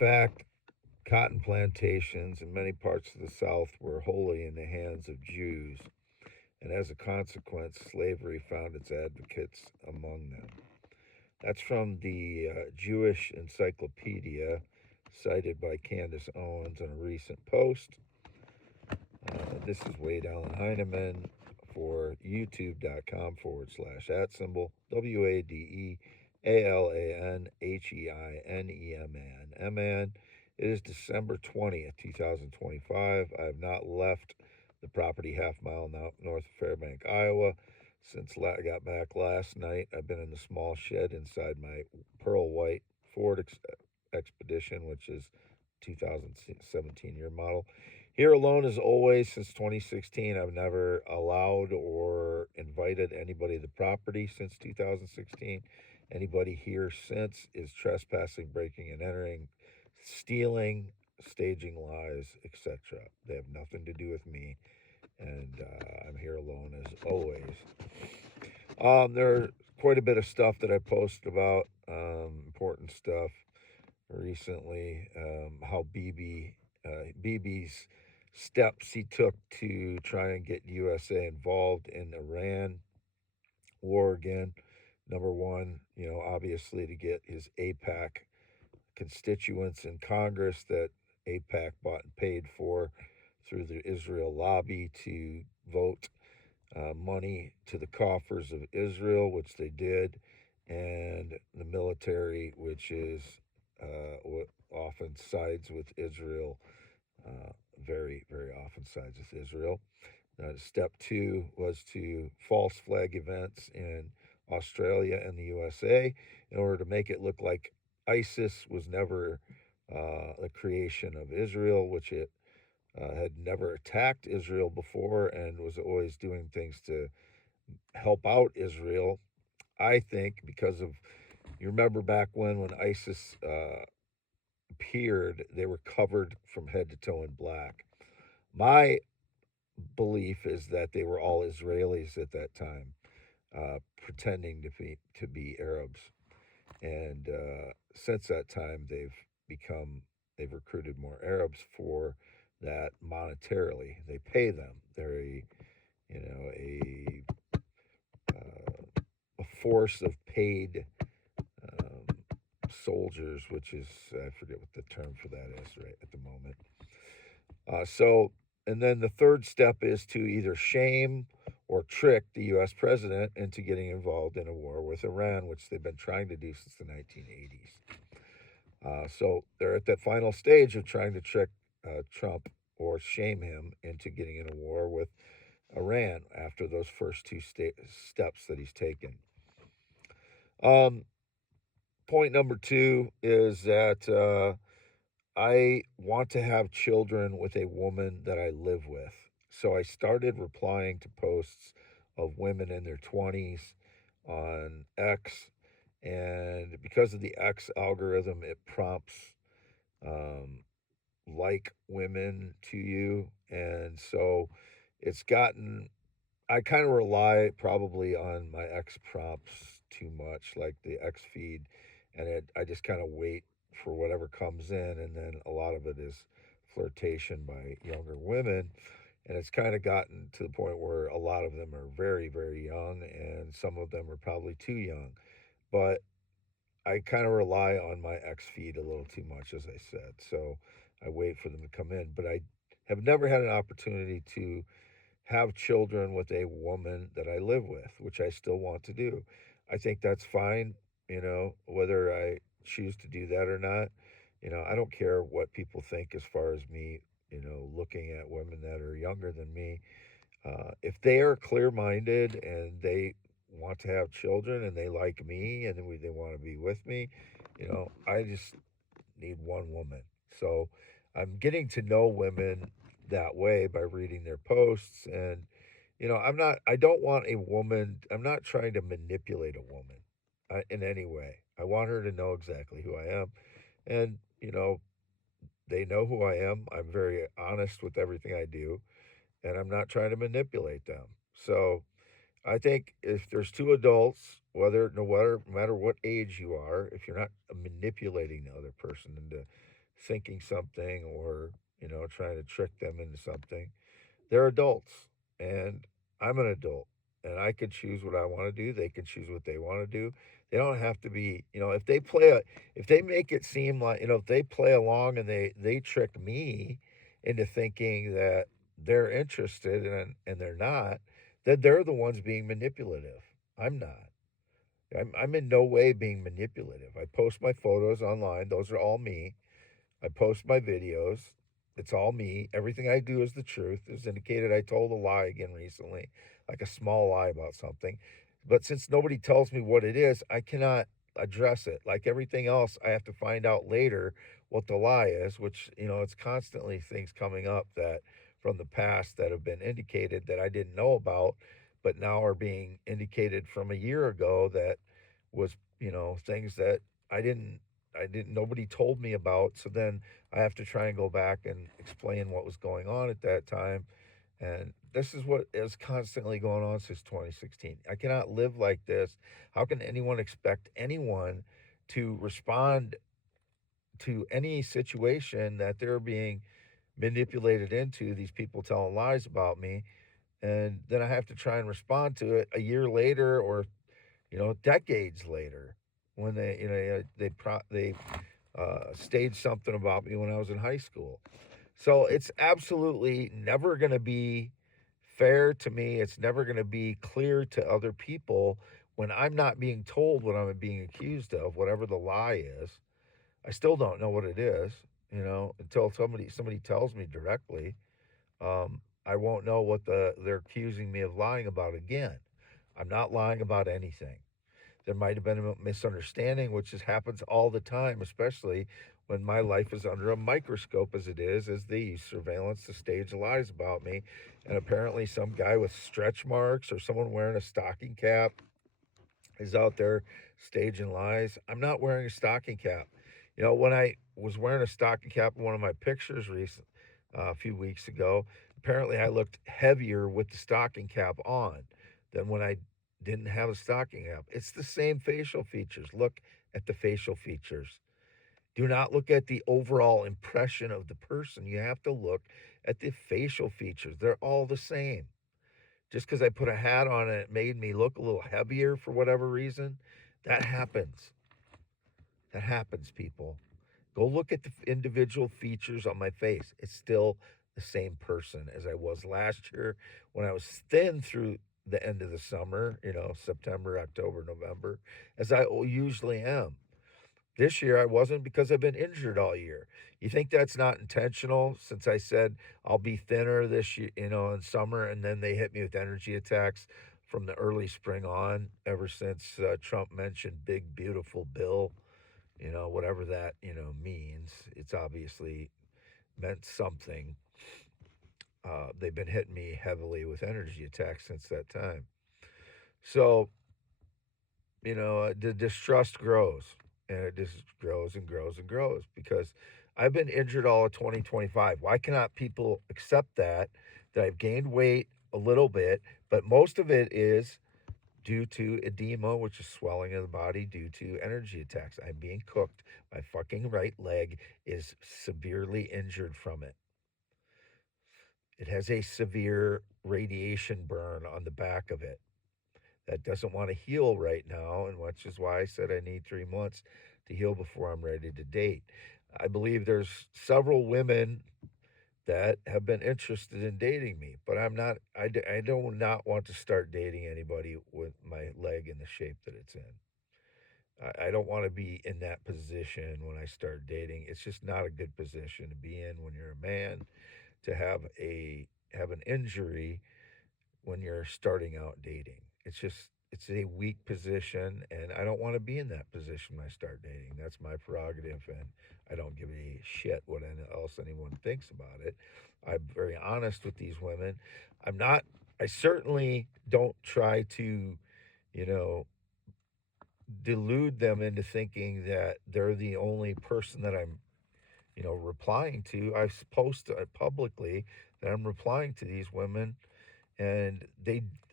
fact, cotton plantations in many parts of the South were wholly in the hands of Jews, and as a consequence, slavery found its advocates among them. That's from the Jewish Encyclopedia, cited by Candace Owens in a recent post. This is Wade Heineman for youtube.com/@ symbol WadeAlhanHeineman. It is December 20th, 2025. I have not left the property half mile north of Fairbank, Iowa. Since I got back last night, I've been in the small shed inside my pearl white Ford Expedition, which is 2017 year model. Here alone as always since 2016. I've never allowed or invited anybody to the property since 2016. Anybody here since is trespassing, breaking and entering, stealing, staging lies, etc. They have nothing to do with me, and I'm here alone as always. There's quite a bit of stuff that I posted about, important stuff recently. How BB's steps he took to try and get USA involved in Iran war again. Number one, obviously to get his APAC constituents in Congress that APAC bought and paid for through the Israel lobby to vote money to the coffers of Israel, which they did, and the military, which is what often sides with Israel, very, very often sides with Israel. Step two was to false flag events in Australia and the USA in order to make it look like ISIS was never the creation of Israel, which it had never attacked Israel before and was always doing things to help out Israel. I think because of, you remember back when ISIS appeared, they were covered from head to toe in black. My belief is that they were all Israelis at that time, pretending to be Arabs. And since that time, they've recruited more Arabs for that monetarily. They pay them. They're a force of paid um, soldiers, which is, I forget what the term for that is right at the moment. And then the third step is to either shame or trick the U.S. president into getting involved in a war with Iran, which they've been trying to do since the 1980s. So they're at that final stage of trying to trick Trump or shame him into getting in a war with Iran after those first two steps that he's taken. Point number two is that I want to have children with a woman that I live with. So I started replying to posts of women in their 20s on X. And because of the X algorithm, it prompts um, like women to you. And so it's gotten, I kind of rely probably on my X prompts too much, like the X feed. And I just kind of wait for whatever comes in. And then a lot of it is flirtation by younger women. And it's kind of gotten to the point where a lot of them are very, very young, and some of them are probably too young. But I kind of rely on my X feed a little too much, as I said. So I wait for them to come in. But I have never had an opportunity to have children with a woman that I live with, which I still want to do. I think that's fine, whether I choose to do that or not. I don't care what people think as far as me, looking at women that are younger than me. If they are clear minded and they want to have children and they like me and they want to be with me, I just need one woman. So I'm getting to know women that way by reading their posts. And, I don't want a woman, I'm not trying to manipulate a woman in any way. I want her to know exactly who I am. And, they know who I am. I'm very honest with everything I do, and I'm not trying to manipulate them. So I think if there's two adults, no matter what age you are, if you're not manipulating the other person into thinking something or, trying to trick them into something. They're adults, and I'm an adult, and I can choose what I want to do. They can choose what they want to do. They don't have to be, if they make it seem like, if they play along and they trick me into thinking that they're interested and they're not, then they're the ones being manipulative. I'm not. I'm in no way being manipulative. I post my photos online. Those are all me. I post my videos. It's all me. Everything I do is the truth. As indicated, I told a lie again recently, like a small lie about something. But since nobody tells me what it is, I cannot address it. Like everything else, I have to find out later what the lie is, which, it's constantly things coming up that from the past that have been indicated that I didn't know about, but now are being indicated from a year ago that was, things that I didn't nobody told me about. So then I have to try and go back and explain what was going on at that time. And this is what is constantly going on since 2016. I cannot live like this. How can anyone expect anyone to respond to any situation that they're being manipulated into, these people telling lies about me? And then I have to try and respond to it a year later or, decades later when they staged something about me when I was in high school. So it's absolutely never going to be fair to me. It's never going to be clear to other people when I'm not being told what I'm being accused of, whatever the lie is. I still don't know what it is, until somebody tells me directly. I won't know what they're accusing me of lying about again. I'm not lying about anything. There might have been a misunderstanding, which happens all the time, especially when my life is under a microscope as it is, as they use surveillance to stage lies about me. And apparently, some guy with stretch marks or someone wearing a stocking cap is out there staging lies. I'm not wearing a stocking cap. When I was wearing a stocking cap in one of my pictures a few weeks ago, apparently I looked heavier with the stocking cap on than when I didn't have a stocking cap. It's the same facial features. Look at the facial features. Do not look at the overall impression of the person. You have to look at the facial features. They're all the same. Just because I put a hat on and it made me look a little heavier for whatever reason, that happens. That happens, people. Go look at the individual features on my face. It's still the same person as I was last year when I was thin through the end of the summer, September, October, November, as I usually am. This year I wasn't because I've been injured all year. You think that's not intentional since I said I'll be thinner this year, in summer, and then they hit me with energy attacks from the early spring on, ever since Trump mentioned big, beautiful bill, whatever that, means. It's obviously meant something. They've been hitting me heavily with energy attacks since that time. So, the distrust grows and it just grows and grows and grows because I've been injured all of 2025. Why cannot people accept that I've gained weight a little bit, but most of it is due to edema, which is swelling of the body due to energy attacks. I'm being cooked. My fucking right leg is severely injured from it. It has a severe radiation burn on the back of it that doesn't want to heal right now, and which is why I said I need 3 months to heal before I'm ready to date. I believe there's several women that have been interested in dating me, but I'm not. I do not want to start dating anybody with my leg in the shape that it's in. I don't want to be in that position when I start dating. It's just not a good position to be in when you're a man to have an injury when you're starting out dating. It's a weak position, and I don't want to be in that position when I start dating. That's my prerogative, and I don't give a shit what else anyone thinks about it. I'm very honest with these women. I'm not. I certainly don't try to, you know, delude them into thinking that they're the only person that I'm, replying to. I post publicly that I'm replying to these women, and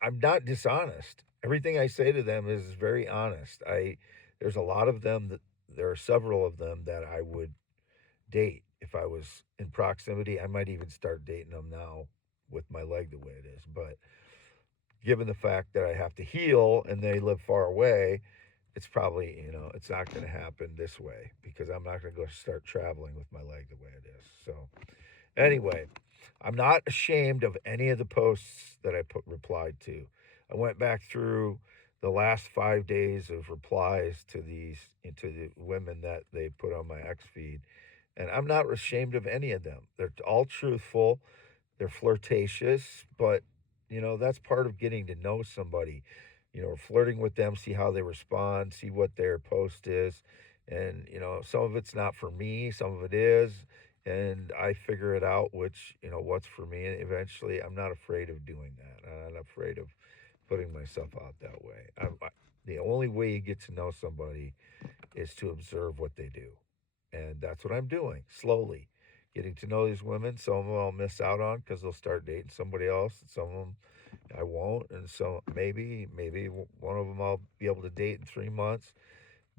I'm not dishonest. Everything I say to them is very honest. There's a lot of them that there are several of them that I would date. If I was in proximity, I might even start dating them now with my leg the way it is. But given the fact that I have to heal and they live far away, it's probably, it's not going to happen this way because I'm not going to go start traveling with my leg the way it is. So, anyway, I'm not ashamed of any of the posts that I replied to. I went back through the last 5 days of replies to the women that they put on my X feed, and I'm not ashamed of any of them. They're all truthful. They're flirtatious, but that's part of getting to know somebody. Flirting with them, see how they respond, see what their post is. And, some of it's not for me, some of it is. And I figure it out, what's for me. And eventually, I'm not afraid of doing that. I'm not afraid of putting myself out that way. The only way you get to know somebody is to observe what they do. And that's what I'm doing slowly. Getting to know these women. Some of them I'll miss out on because they'll start dating somebody else. And some of them I won't. And so maybe one of them I'll be able to date in 3 months.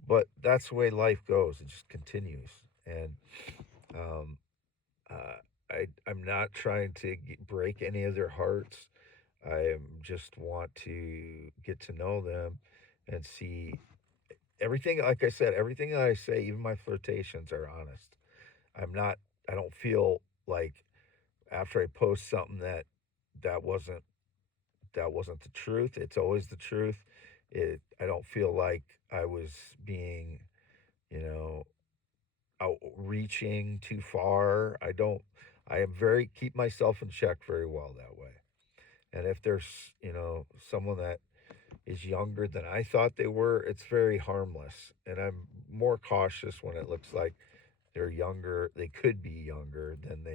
But that's the way life goes. It just continues. And um, I'm not trying to break any of their hearts. I just want to get to know them and see everything. Like I said, everything that I say, even my flirtations, are honest. I'm not. I don't feel like after I post something that wasn't that wasn't the truth. It's always the truth. I don't feel like I was being, you know, outreaching too far. I don't. I am very keep myself in check very well that way. And if there's, someone that is younger than I thought they were, it's very harmless. And I'm more cautious when it looks like they're younger. They could be younger than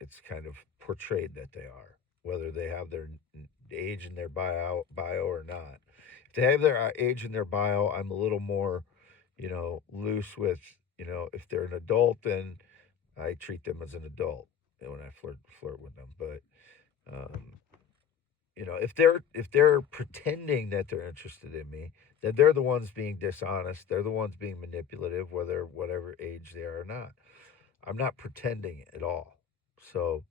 it's kind of portrayed that they are, whether they have their age in their bio or not. If they have their age in their bio, I'm a little more, loose with, if they're an adult, then I treat them as an adult when I flirt with them. But um, if they're pretending that they're interested in me, then they're the ones being dishonest. They're the ones being manipulative, whether whatever age they are or not. I'm not pretending at all. So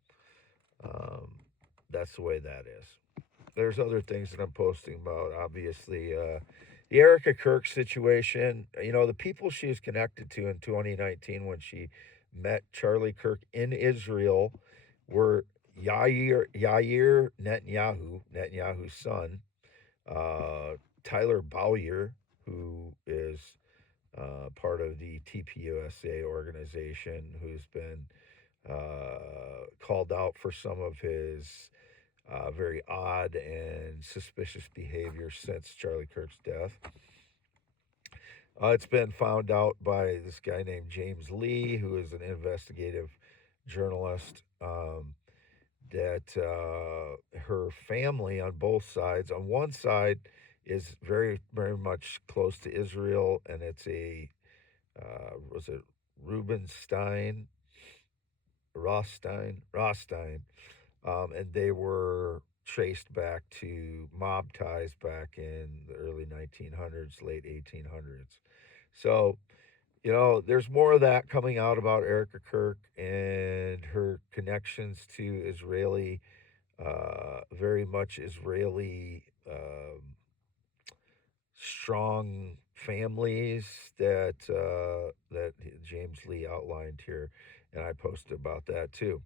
um, that's the way that is. There's other things that I'm posting about. Obviously, the Erica Kirk situation. The people she was connected to in 2019 when she met Charlie Kirk in Israel were Yair Netanyahu's son, Tyler Bowyer, who is part of the TPUSA organization, who's been called out for some of his very odd and suspicious behavior since Charlie Kirk's death. It's been found out by this guy named James Lee, who is an investigative journalist, that her family on both sides, on one side, is very, very much close to Israel, and it's was it Rubenstein, Rothstein, and they were traced back to mob ties back in the early 1900s, late 1800s. So, there's more of that coming out about Erica Kirk and her connections to very much Israeli strong families that James Lee outlined here, and I posted about that too.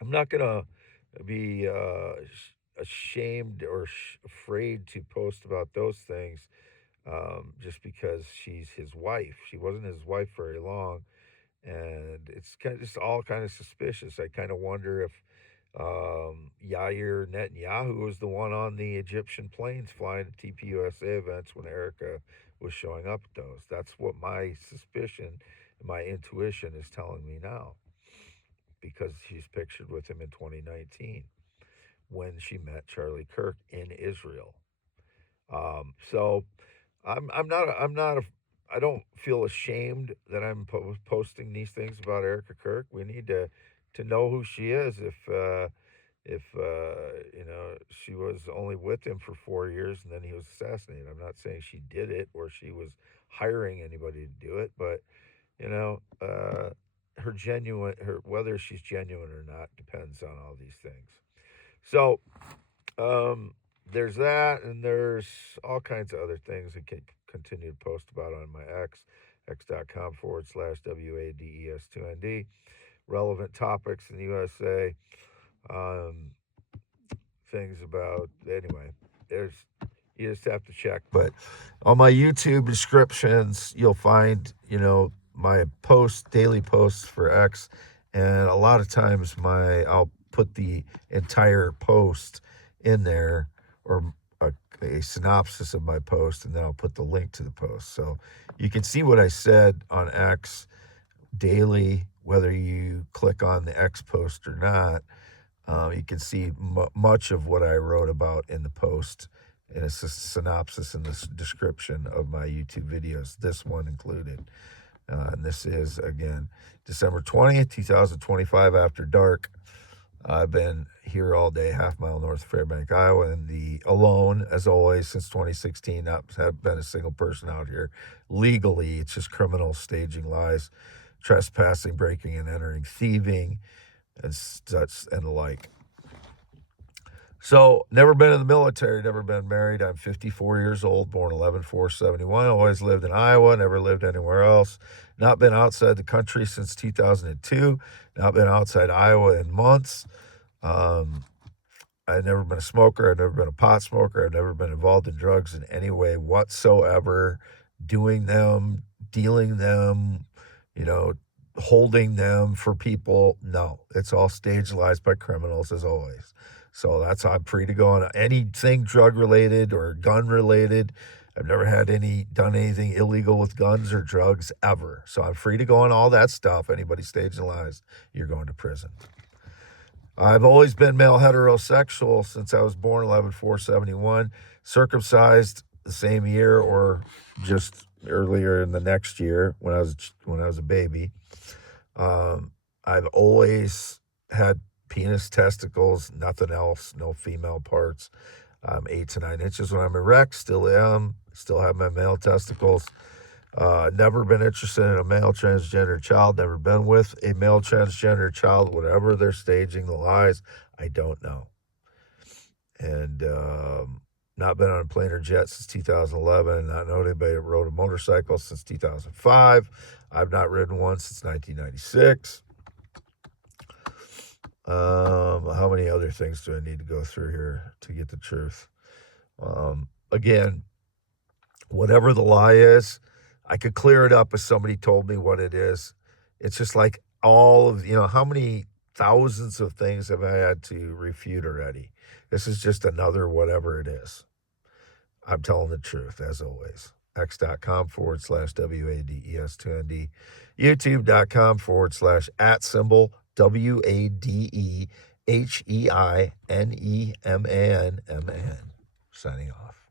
I'm not gonna be ashamed or afraid to post about those things, just because she's his wife. She wasn't his wife very long, and it's kind of just all kind of suspicious. I kind of wonder if Yair Netanyahu was the one on the Egyptian planes flying to TPUSA events when Erica was showing up at those. That's what my suspicion, my intuition is telling me now, because she's pictured with him in 2019 when she met Charlie Kirk in Israel. So I don't feel ashamed that I'm posting these things about Erica Kirk. We need to know who she is. If she was only with him for 4 years and then he was assassinated. I'm not saying she did it or she was hiring anybody to do it, but whether she's genuine or not depends on all these things. So there's that, and there's all kinds of other things I can continue to post about on my x.com/WADES2ND. Relevant topics in the USA. Things about, anyway, you just have to check. But on my YouTube descriptions, you'll find, my daily posts for X, and a lot of times I'll put the entire post in there, or a synopsis of my post, and then I'll put the link to the post. So you can see what I said on X daily, whether you click on the X post or not. You can see much of what I wrote about in the post, in a synopsis in the description of my YouTube videos, this one included. And this is, again, December 20th, 2025, after dark. I've been here all day, half mile north of Fairbank, Iowa, and alone, as always, since 2016. Not have been a single person out here legally. It's just criminals staging lies, trespassing, breaking and entering, thieving, and such and the like. So, never been in the military, never been married. I'm 54 years old, born 11/4/71. Always lived in Iowa, never lived anywhere else. Not been outside the country since 2002. Not been outside Iowa in months. I've never been a smoker. I've never been a pot smoker. I've never been involved in drugs in any way whatsoever. Doing them, dealing them, holding them for people. No, it's all staged lies by criminals, as always. So that's how I'm free to go on anything drug-related or gun-related. I've never done anything illegal with guns or drugs ever. So I'm free to go on all that stuff. Anybody staging lies, you're going to prison. I've always been male heterosexual since I was born, 11/4/71. Circumcised the same year or just earlier in the next year when I was a baby. I've always had penis, testicles, nothing else, no female parts. 8 to 9 inches when I'm erect, still am, still have my male testicles. Never been interested in a male transgender child, never been with a male transgender child, whatever they're staging the lies, I don't know. And not been on a plane or jet since 2011, not known anybody that rode a motorcycle since 2005. I've not ridden one since 1996. How many other things do I need to go through here to get the truth? Again, whatever the lie is, I could clear it up if somebody told me what it is. It's just like all of, how many thousands of things have I had to refute already? This is just another whatever it is. I'm telling the truth, as always. x.com/WADES2ND. YouTube.com/@ WADEHEINEMANMAN. Signing off.